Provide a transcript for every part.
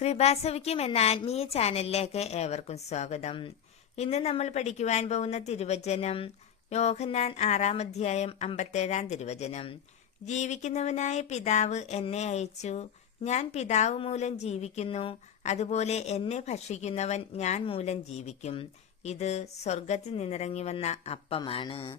കൃപാസവിക്കും എന്ന ആത്മീയ ചാനലിലേക്ക് ഏവർക്കും സ്വാഗതം. ഇന്ന് നമ്മൾ പഠിക്കുവാൻ പോകുന്ന തിരുവചനം യോഹന്നാൻ ആറാം അധ്യായം അമ്പത്തേഴാം തിരുവചനം. ജീവിക്കുന്നവനായ പിതാവ് എന്നെ അയച്ചു. ഞാൻ പിതാവ് മൂലം ജീവിക്കുന്നു. അതുപോലെ എന്നെ ഭക്ഷിക്കുന്നവൻ ഞാൻ മൂലം ജീവിക്കും. ഇത് സ്വർഗത്തിൽ നിന്നിറങ്ങി വന്ന അപ്പമാണ്.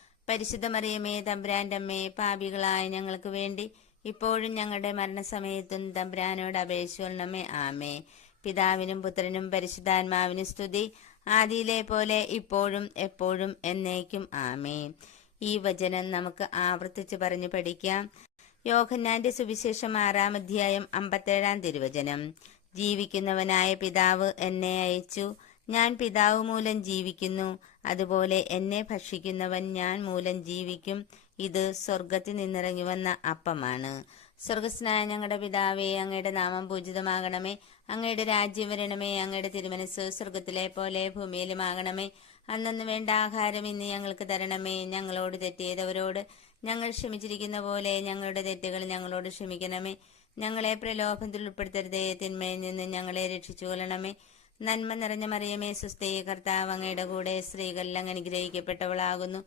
പരിശുദ്ധ മറിയമേ തമ്പ്രാന്റെ അമ്മേ പാപികളായ ഞങ്ങൾക്ക് വേണ്ടി ഇപ്പോഴും ഞങ്ങളുടെ മരണസമയത്തും തമ്പ്രാനോട് അപേക്ഷിക്കൊള്ളണമേ ആമേ പിതാവിനും പുത്രനും പരിശുദ്ധാത്മാവിനും സ്തുതി. ആദിയിലെ പോലെ ഇപ്പോഴും എപ്പോഴും എന്നേക്കും. ആമേ ഈ വചനം നമുക്ക് ആവർത്തിച്ച് പറഞ്ഞു പഠിക്കാം. യോഹന്നാന്റെ സുവിശേഷം ആറാം അധ്യായം അമ്പത്തേഴാം തിരുവചനം. ജീവിക്കുന്നവനായ പിതാവ് എന്നെ അയച്ചു. ഞാൻ പിതാവ് മൂലം ജീവിക്കുന്നു. അതുപോലെ എന്നെ ഭക്ഷിക്കുന്നവൻ ഞാൻ മൂലം ജീവിക്കും. ഇത് സ്വർഗത്തിൽ നിന്നിറങ്ങി വന്ന അപ്പമാണ്. സ്വർഗസ്നായ ഞങ്ങളുടെ പിതാവേ അങ്ങയുടെ നാമം പൂജിതമാകണമേ. അങ്ങയുടെ രാജ്യം വരണമേ. അങ്ങയുടെ തിരുമനസ് സ്വർഗത്തിലെ പോലെ ഭൂമിയിലുമാകണമേ. അന്നു വേണ്ട ആഹാരം ഇന്ന് ഞങ്ങൾക്ക് തരണമേ. ഞങ്ങളോട് തെറ്റിയതവരോട് ഞങ്ങൾ ക്ഷമിച്ചിരിക്കുന്ന പോലെ ഞങ്ങളുടെ തെറ്റുകൾ ഞങ്ങളോട് ക്ഷമിക്കണമേ. ഞങ്ങളെ പ്രലോഭത്തിൽ ഉൾപ്പെടുത്തരുതേ. തിന്മയിൽ നിന്ന് ഞങ്ങളെ രക്ഷിച്ചു കൊള്ളണമേ നന്മ നിറഞ്ഞ മറിയമേ സുസ്ഥേ കർത്താവ് അങ്ങയുടെ കൂടെ സ്ത്രീകളെല്ലാം അനുഗ്രഹിക്കപ്പെട്ടവളാകുന്നു.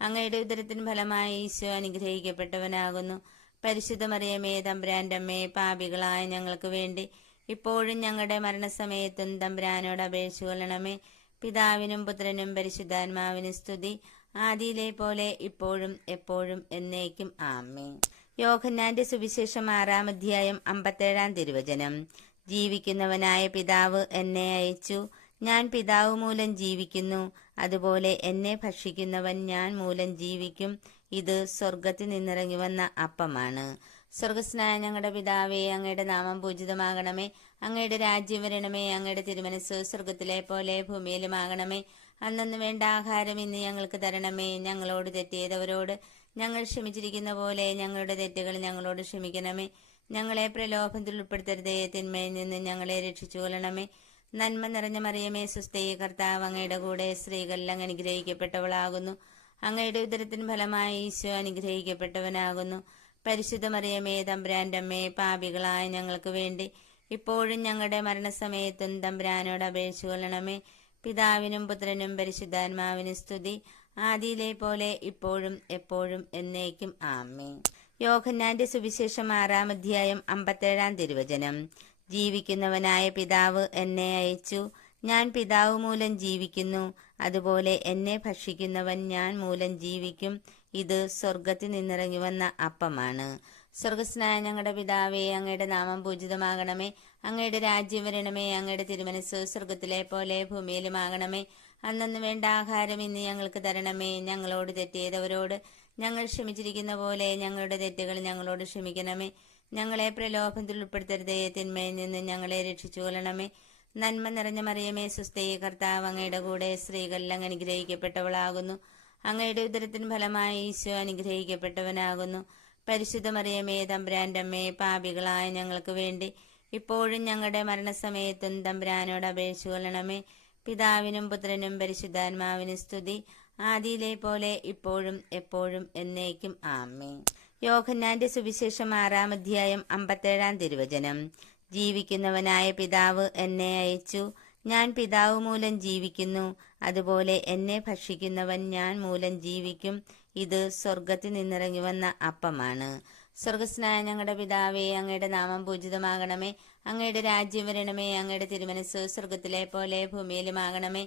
അങ്ങയുടെ ഉദരത്തിന് ഫലമായി ഈശോ അനുഗ്രഹിക്കപ്പെട്ടവനാകുന്നു. പരിശുദ്ധ മറിയമേ തമ്പുരാന്റെ അമ്മേ പാപികളായ ഞങ്ങൾക്ക് വേണ്ടി ഇപ്പോഴും ഞങ്ങളുടെ മരണസമയത്തും തമ്പുരാനോട് അപേക്ഷിച്ചു കൊള്ളണമേ. പിതാവിനും പുത്രനും പരിശുദ്ധാത്മാവിനും സ്തുതി. ആദിയിലെ പോലെ ഇപ്പോഴും എപ്പോഴും എന്നേക്കും. ആമേ യോഹന്നാന്റെ സുവിശേഷം ആറാം അധ്യായം അമ്പത്തേഴാം തിരുവചനം. ജീവിക്കുന്നവനായ പിതാവ് എന്നെ അയച്ചു. ഞാൻ പിതാവ് മൂലം ജീവിക്കുന്നു. അതുപോലെ എന്നെ ഭക്ഷിക്കുന്നവൻ ഞാൻ മൂലം ജീവിക്കും. ഇത് സ്വർഗത്തിൽ നിന്നിറങ്ങി വന്ന അപ്പമാണ്. സ്വർഗസ്നായ ഞങ്ങളുടെ പിതാവേ അങ്ങയുടെ നാമം പൂജിതമാകണമേ. അങ്ങയുടെ രാജ്യം വരണമേ. അങ്ങയുടെ തിരുമനസ് സ്വർഗത്തിലെ പോലെ ഭൂമിയിലുമാകണമേ. അന്നു വേണ്ട ആഹാരം ഇന്ന് ഞങ്ങൾക്ക് തരണമേ. ഞങ്ങളോട് തെറ്റിയതവരോട് ഞങ്ങൾ ക്ഷമിച്ചിരിക്കുന്ന പോലെ ഞങ്ങളുടെ തെറ്റുകൾ ഞങ്ങളോട് ക്ഷമിക്കണമേ. ഞങ്ങളെ പ്രലോഭത്തിൽ ഉൾപ്പെടുത്തരുതേ തിന്മയിൽ നിന്ന് ഞങ്ങളെ രക്ഷിച്ചു കൊള്ളണമേ. നന്മ നിറഞ്ഞ മറിയമേ സുസ്ഥേ കർത്താവ് അങ്ങയുടെ കൂടെ സ്ത്രീകളെല്ലാം അനുഗ്രഹിക്കപ്പെട്ടവളാകുന്നു. അങ്ങയുടെ ഉദരത്തിന് ഫലമായി ഈശോ അനുഗ്രഹിക്കപ്പെട്ടവനാകുന്നു. പരിശുദ്ധ മറിയമേ തമ്പുരാന്റെ അമ്മേ പാപികളായ ഞങ്ങൾക്ക് വേണ്ടി ഇപ്പോഴും ഞങ്ങളുടെ മരണസമയത്തും തമ്പുരാനോട് അപേക്ഷിച്ചു കൊള്ളണമേ. പിതാവിനും പുത്രനും പരിശുദ്ധാത്മാവിനും സ്തുതി. ആദിയിലെ പോലെ ഇപ്പോഴും എപ്പോഴും എന്നേക്കും. ആമേ യോഹന്നാന്റെ സുവിശേഷം ആറാം അധ്യായം അമ്പത്തേഴാം തിരുവചനം. ജീവിക്കുന്നവനായ പിതാവ് എന്നെ അയച്ചു. ഞാൻ പിതാവ് മൂലം ജീവിക്കുന്നു. അതുപോലെ എന്നെ ഭക്ഷിക്കുന്നവൻ ഞാൻ മൂലം ജീവിക്കും. ഇത് സ്വർഗത്തിൽ നിന്നിറങ്ങി വന്ന അപ്പമാണ്. സ്വർഗസ്നായ ഞങ്ങളുടെ പിതാവേ അങ്ങയുടെ നാമം പൂജിതമാകണമേ. അങ്ങയുടെ രാജ്യം വരണമേ. അങ്ങയുടെ തിരുമനസ് സ്വർഗത്തിലെ പോലെ ഭൂമിയിലുമാകണമേ. അന്നു വേണ്ട ആഹാരം ഇന്ന് ഞങ്ങൾക്ക് തരണമേ. ഞങ്ങളോട് തെറ്റിയതവരോട് ഞങ്ങൾ ക്ഷമിച്ചിരിക്കുന്ന പോലെ ഞങ്ങളുടെ തെറ്റുകൾ ഞങ്ങളോട് ക്ഷമിക്കണമേ. ഞങ്ങളെ പ്രലോഭനത്തിൽ ഉൾപ്പെടുത്തരുതേ. തിന്മയിൽ നിന്ന് ഞങ്ങളെ രക്ഷിച്ചു കൊള്ളണമേ നന്മ നിറഞ്ഞ മറിയമേ സുസ്ഥേ കർത്താവ് അങ്ങയുടെ കൂടെ സ്ത്രീകളെല്ലാം അനുഗ്രഹിക്കപ്പെട്ടവളാകുന്നു. അങ്ങയുടെ ഉദരത്തിന് ഫലമായി ഈശോ അനുഗ്രഹിക്കപ്പെട്ടവനാകുന്നു. പരിശുദ്ധ മറിയമേ തമ്പുരാന്റെ അമ്മേ പാപികളായ ഞങ്ങൾക്ക് വേണ്ടി ഇപ്പോഴും ഞങ്ങളുടെ മരണസമയത്തും തമ്പുരാനോട് അപേക്ഷിച്ചു കൊള്ളണമേ പിതാവിനും പുത്രനും പരിശുദ്ധാത്മാവിനും സ്തുതി. ആദിയിലെ പോലെ ഇപ്പോഴും എപ്പോഴും എന്നേക്കും ആമേ യോഹന്നാന്റെ സുവിശേഷം ആറാം അധ്യായം അമ്പത്തേഴാം തിരുവചനം. ജീവിക്കുന്നവനായ പിതാവ് എന്നെ അയച്ചു. ഞാൻ പിതാവ് മൂലം ജീവിക്കുന്നു. അതുപോലെ എന്നെ ഭക്ഷിക്കുന്നവൻ ഞാൻ മൂലം ജീവിക്കും. ഇത് സ്വർഗത്തിൽ നിന്നിറങ്ങി വന്ന അപ്പമാണ്. സ്വർഗസ്നായ ഞങ്ങളുടെ പിതാവേ അങ്ങയുടെ നാമം പൂജിതമാകണമേ. അങ്ങയുടെ രാജ്യം വരണമേ. അങ്ങയുടെ തിരുമനസ് സ്വർഗത്തിലെ പോലെ ഭൂമിയിലുമാകണമേ.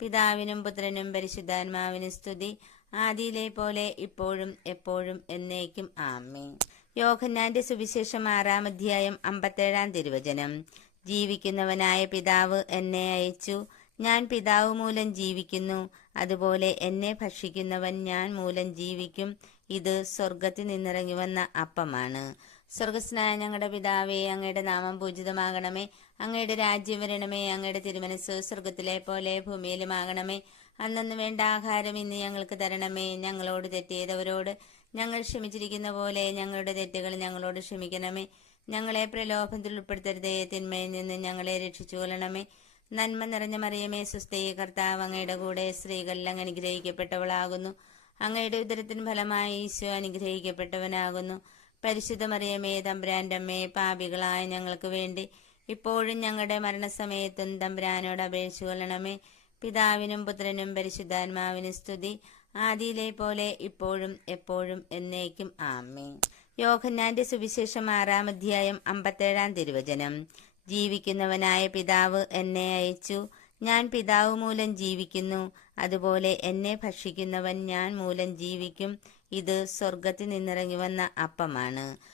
പിതാവിനും പുത്രനും പരിശുദ്ധാത്മാവിനും സ്തുതി. ആദിയിലെ പോലെ ഇപ്പോഴും എപ്പോഴും എന്നേക്കും ആമേ യോഹന്നാന്റെ സുവിശേഷം ആറാം അധ്യായം അമ്പത്തേഴാം തിരുവചനം. ജീവിക്കുന്നവനായ പിതാവ് എന്നെ അയച്ചു. ഞാൻ പിതാവ് മൂലം ജീവിക്കുന്നു. അതുപോലെ എന്നെ ഭക്ഷിക്കുന്നവൻ ഞാൻ മൂലം ജീവിക്കും. ഇത് സ്വർഗത്തിൽ നിന്നിറങ്ങി വന്ന അപ്പമാണ്. സ്വർഗസ്നായ ഞങ്ങളുടെ പിതാവേ അങ്ങയുടെ നാമം പൂജിതമാകണമേ. അങ്ങയുടെ രാജ്യം വരണമേ അങ്ങയുടെ തിരുമനസ് സ്വർഗത്തിലെ പോലെ ഭൂമിയിലുമാകണമേ. അന്നു വേണ്ട ആഹാരം ഇന്ന് ഞങ്ങൾക്ക് തരണമേ. ഞങ്ങളോട് തെറ്റിയതവരോട് ഞങ്ങൾ ക്ഷമിച്ചിരിക്കുന്ന പോലെ ഞങ്ങളുടെ തെറ്റുകൾ ഞങ്ങളോട് ക്ഷമിക്കണമേ. ഞങ്ങളെ പ്രലോഭത്തിൽ ഉൾപ്പെടുത്തരുതേ തിന്മയിൽ നിന്ന് ഞങ്ങളെ രക്ഷിച്ചു കൊള്ളണമേ നന്മ നിറഞ്ഞ മറിയമേ സുസ്ഥേ കർത്താവ് അങ്ങയുടെ കൂടെ സ്ത്രീകളിൽ അനുഗ്രഹിക്കപ്പെട്ടവളാകുന്നു. അങ്ങയുടെ ഉദരത്തിന് ഫലമായി ഈശോ അനുഗ്രഹിക്കപ്പെട്ടവനാകുന്നു. പരിശുദ്ധ മറിയമേ തമ്പുരാന്റെ അമ്മേ പാപികളായ ഞങ്ങൾക്ക് വേണ്ടി ഇപ്പോഴും ഞങ്ങളുടെ മരണസമയത്തും തമ്പുരാനോട് അപേക്ഷിക്കൊള്ളണമേ പിതാവിനും പുത്രനും പരിശുദ്ധാത്മാവിനും സ്തുതി. ആദിയിലെ പോലെ ഇപ്പോഴും എപ്പോഴും എന്നേക്കും. ആമേ യോഹന്നാന്റെ സുവിശേഷം ആറാം അധ്യായം അമ്പത്തേഴാം തിരുവചനം. ജീവിക്കുന്നവനായ പിതാവ് എന്നെ അയച്ചു. ഞാൻ പിതാവ് മൂലം ജീവിക്കുന്നു. അതുപോലെ എന്നെ ഭക്ഷിക്കുന്നവൻ ഞാൻ മൂലം ജീവിക്കും. ഇത് സ്വർഗത്തിൽ നിന്നിറങ്ങി വന്ന അപ്പമാണ്.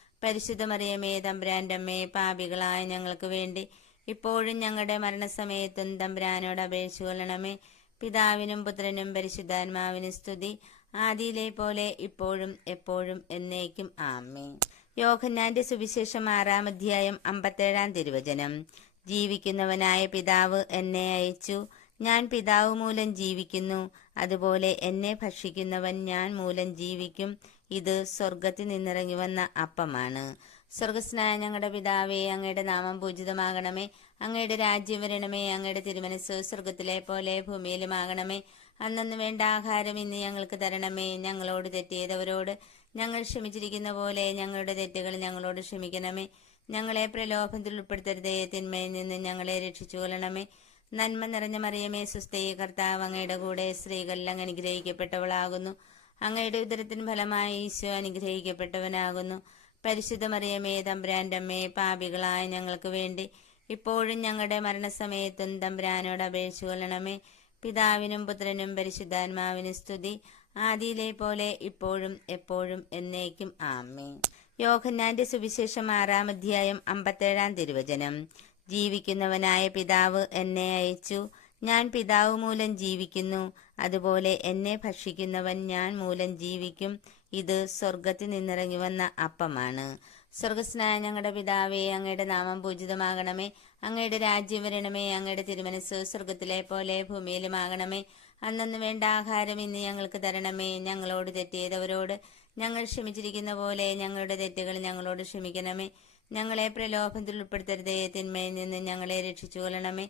പരിശുദ്ധ മറിയമേ തമ്പുരാന്റെ അമ്മേ പാപികളായ ഞങ്ങൾക്ക് വേണ്ടി ഇപ്പോഴും ഞങ്ങളുടെ മരണസമയത്തും തമ്പ്രാനോട് അപേക്ഷിച്ചു കൊള്ളണമേ. പിതാവിനും പുത്രനും പരിശുദ്ധാത്മാവിനും സ്തുതി. ആദിയിലെ പോലെ ഇപ്പോഴും എപ്പോഴും എന്നേക്കും. ആമേ യോഹന്നാന്റെ സുവിശേഷം ആറാം അധ്യായം അമ്പത്തേഴാം തിരുവചനം. ജീവിക്കുന്നവനായ പിതാവ് എന്നെ അയച്ചു. ഞാൻ പിതാവ് മൂലം ജീവിക്കുന്നു. അതുപോലെ എന്നെ ഭക്ഷിക്കുന്നവൻ ഞാൻ മൂലം ജീവിക്കും. ഇത് സ്വർഗത്തിൽ നിന്നിറങ്ങി വന്ന അപ്പമാണ്. സ്വർഗസ്നായ ഞങ്ങളുടെ പിതാവേ അങ്ങയുടെ നാമം പൂജിതമാകണമേ. അങ്ങയുടെ രാജ്യം വരണമേ. അങ്ങയുടെ തിരുമനസ് സ്വർഗത്തിലെ പോലെ ഭൂമിയിലുമാകണമേ. അന്നു വേണ്ട ആഹാരം ഇന്ന് ഞങ്ങൾക്ക് തരണമേ. ഞങ്ങളോട് തെറ്റിയതവരോട് ഞങ്ങൾ ക്ഷമിച്ചിരിക്കുന്ന പോലെ ഞങ്ങളുടെ തെറ്റുകൾ ഞങ്ങളോട് ക്ഷമിക്കണമേ. ഞങ്ങളെ പ്രലോഭത്തിൽ ഉൾപ്പെടുത്തരുതേ. തിന്മയിൽ നിന്ന് ഞങ്ങളെ രക്ഷിച്ചു കൊള്ളണമേ. നന്മ നിറഞ്ഞ മറിയമേ സുസ്ഥയെ കർത്താവ് അങ്ങയുടെ കൂടെ സ്ത്രീകളിൽ അങ്ങ് അനുഗ്രഹിക്കപ്പെട്ടവളാകുന്നു. അങ്ങയുടെ ഉദരത്തിന് ഫലമായി ഈശോ അനുഗ്രഹിക്കപ്പെട്ടവനാകുന്നു. പരിശുദ്ധ മറിയമേ തമ്പുരാന്റെ അമ്മേ പാപികളായ ഞങ്ങൾക്ക് വേണ്ടി ഇപ്പോഴും ഞങ്ങളുടെ മരണസമയത്തും തമ്പുരാനോട് അപേക്ഷിച്ചു കൊള്ളണമേ. പിതാവിനും പുത്രനും പരിശുദ്ധാത്മാവിനും സ്തുതി. ആദിയിലെ പോലെ ഇപ്പോഴും എപ്പോഴും എന്നേക്കും. ആമേ യോഹന്നാന്റെ സുവിശേഷം ആറാം അധ്യായം അമ്പത്തേഴാം തിരുവചനം. ജീവിക്കുന്നവനായ പിതാവ് എന്നെ അയച്ചു. ഞാൻ പിതാവ് മൂലം ജീവിക്കുന്നു. അതുപോലെ എന്നെ ഭക്ഷിക്കുന്നവൻ ഞാൻ മൂലം ജീവിക്കും. ഇത് സ്വർഗത്തിൽ നിന്നിറങ്ങി വന്ന അപ്പമാണ്. സ്വർഗസ്നായ ഞങ്ങളുടെ പിതാവേ അങ്ങയുടെ നാമം പൂജിതമാകണമേ. അങ്ങയുടെ രാജ്യം വരണമേ. അങ്ങയുടെ തിരുമനസ് സ്വർഗത്തിലെ പോലെ ഭൂമിയിലുമാകണമേ. അന്നു വേണ്ട ആഹാരം ഇന്ന് ഞങ്ങൾക്ക് തരണമേ. ഞങ്ങളോട് തെറ്റിയതവരോട് ഞങ്ങൾ ക്ഷമിച്ചിരിക്കുന്ന പോലെ ഞങ്ങളുടെ തെറ്റുകൾ ഞങ്ങളോട് ക്ഷമിക്കണമേ. ഞങ്ങളെ പ്രലോഭത്തിൽ ഉൾപ്പെടുത്തരുതേ. തിന്മയിൽ നിന്ന് ഞങ്ങളെ രക്ഷിച്ചു കൊള്ളണമേ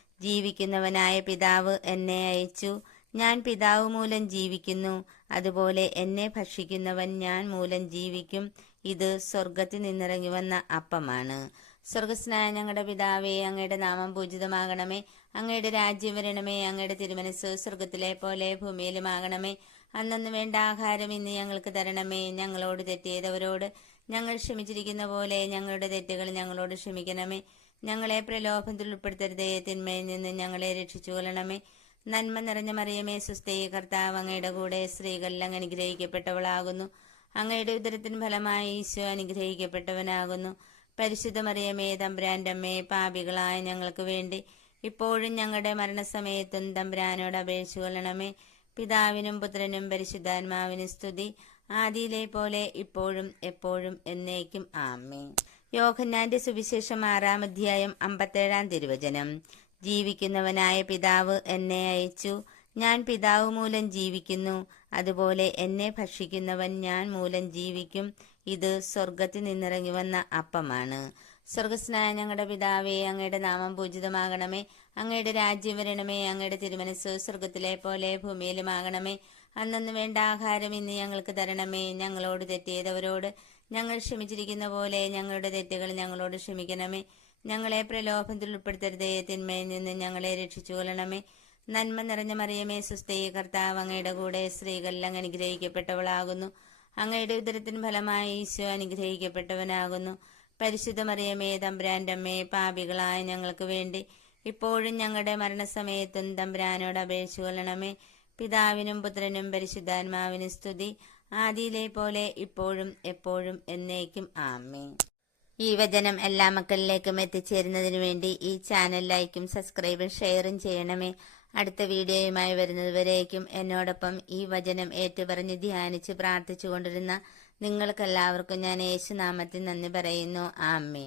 ജീവിക്കുന്നവനായ പിതാവ് എന്നെ അയച്ചു. ഞാൻ പിതാവ് മൂലം ജീവിക്കുന്നു. അതുപോലെ എന്നെ ഭക്ഷിക്കുന്നവൻ ഞാൻ മൂലം ജീവിക്കും. ഇത് സ്വർഗത്തിൽ നിന്നിറങ്ങി വന്ന അപ്പമാണ്. സ്വർഗസ്നായ ഞങ്ങളുടെ പിതാവേ അങ്ങയുടെ നാമം പൂജിതമാകണമേ. അങ്ങയുടെ രാജ്യം വരണമേ. അങ്ങയുടെ തിരുമനസ് സ്വർഗത്തിലെ പോലെ ഭൂമിയിലുമാകണമേ. അന്നു വേണ്ട ആഹാരം ഇന്ന് ഞങ്ങൾക്ക് തരണമേ. ഞങ്ങളോട് തെറ്റിയതവരോട് ഞങ്ങൾ ക്ഷമിച്ചിരിക്കുന്ന പോലെ ഞങ്ങളുടെ തെറ്റുകൾ ഞങ്ങളോട് ക്ഷമിക്കണമേ. ഞങ്ങളെ പ്രലോഭത്തിൽ ഉൾപ്പെടുത്തരുതേ തിന്മയിൽ നിന്ന് ഞങ്ങളെ രക്ഷിച്ചു കൊള്ളണമേ നന്മ നിറഞ്ഞ മറിയമേ സുസ്ഥേ കർത്താവ് അങ്ങയുടെ കൂടെ സ്ത്രീകളിൽ അങ്ങ് അനുഗ്രഹിക്കപ്പെട്ടവളാകുന്നു. അങ്ങയുടെ ഉദരത്തിന് ഫലമായി ഈശോ അനുഗ്രഹിക്കപ്പെട്ടവനാകുന്നു. പരിശുദ്ധ മറിയമേ തമ്പുരാന്റെ അമ്മേ പാപികളായ ഞങ്ങൾക്ക് വേണ്ടി ഇപ്പോഴും ഞങ്ങളുടെ മരണസമയത്തും തമ്പുരാനോട് അപേക്ഷിച്ചു കൊള്ളണമേ. പിതാവിനും പുത്രനും പരിശുദ്ധാത്മാവിനും സ്തുതി. ആദിയിലെ പോലെ ഇപ്പോഴും എപ്പോഴും എന്നേക്കും. ആമേ യോഹന്നാന്റെ സുവിശേഷം ആറാം അധ്യായം അമ്പത്തേഴാം തിരുവചനം. ജീവിക്കുന്നവനായ പിതാവ് എന്നെ അയച്ചു. ഞാൻ പിതാവ് മൂലം ജീവിക്കുന്നു. അതുപോലെ എന്നെ ഭക്ഷിക്കുന്നവൻ ഞാൻ മൂലം ജീവിക്കും. ഇത് സ്വർഗത്തിൽ നിന്നിറങ്ങി വന്ന അപ്പമാണ്. സ്വർഗസ്നായ ഞങ്ങളുടെ പിതാവേ അങ്ങയുടെ നാമം പൂജിതമാകണമേ. അങ്ങയുടെ രാജ്യം വരണമേ. അങ്ങയുടെ തിരുമനസ് സ്വർഗത്തിലെ പോലെ ഭൂമിയിലുമാകണമേ. അന്നു വേണ്ട ആഹാരം ഇന്ന് ഞങ്ങൾക്ക് തരണമേ. ഞങ്ങളോട് തെറ്റിയതവരോട് ഞങ്ങൾ ക്ഷമിച്ചിരിക്കുന്ന പോലെ ഞങ്ങളുടെ തെറ്റുകൾ ഞങ്ങളോട് ക്ഷമിക്കണമേ. ഞങ്ങളെ പ്രലോഭത്തിൽ ഉൾപ്പെടുത്തരുതേ. തിന്മയിൽ നിന്ന് ഞങ്ങളെ രക്ഷിച്ചു കൊള്ളണമേ നന്മ നിറഞ്ഞ മറിയമേ സുസ്ഥയെ കർത്താവ് അങ്ങയുടെ കൂടെ സ്ത്രീകളിൽ അങ്ങ് അനുഗ്രഹിക്കപ്പെട്ടവളാകുന്നു. അങ്ങയുടെ ഉദരത്തിന് ഫലമായി ഈശോ അനുഗ്രഹിക്കപ്പെട്ടവനാകുന്നു. പരിശുദ്ധ മറിയമേ തമ്പുരാന്റെ അമ്മേ പാപികളായ ഞങ്ങൾക്ക് വേണ്ടി ഇപ്പോഴും ഞങ്ങളുടെ മരണസമയത്തും തമ്പുരാനോട് അപേക്ഷിച്ചു കൊള്ളണമേ പിതാവിനും പുത്രനും പരിശുദ്ധാത്മാവിനും സ്തുതി. ആദിയിലെ പോലെ ഇപ്പോഴും എപ്പോഴും എന്നേക്കും ആമേ ഈ വചനം എല്ലാ മക്കളിലേക്കും എത്തിച്ചേരുന്നതിന് വേണ്ടി ഈ ചാനൽ ലൈക്കും സബ്സ്ക്രൈബും ഷെയറും ചെയ്യണമേ. അടുത്ത വീഡിയോയുമായി വരുന്നതുവരേക്കും എന്നോടൊപ്പം ഈ വചനം ഏറ്റുപറഞ്ഞ് ധ്യാനിച്ച് പ്രാർത്ഥിച്ചു കൊണ്ടിരുന്ന നിങ്ങൾക്കെല്ലാവർക്കും ഞാൻ യേശുനാമത്തിൽ നന്ദി പറയുന്നു. ആമേ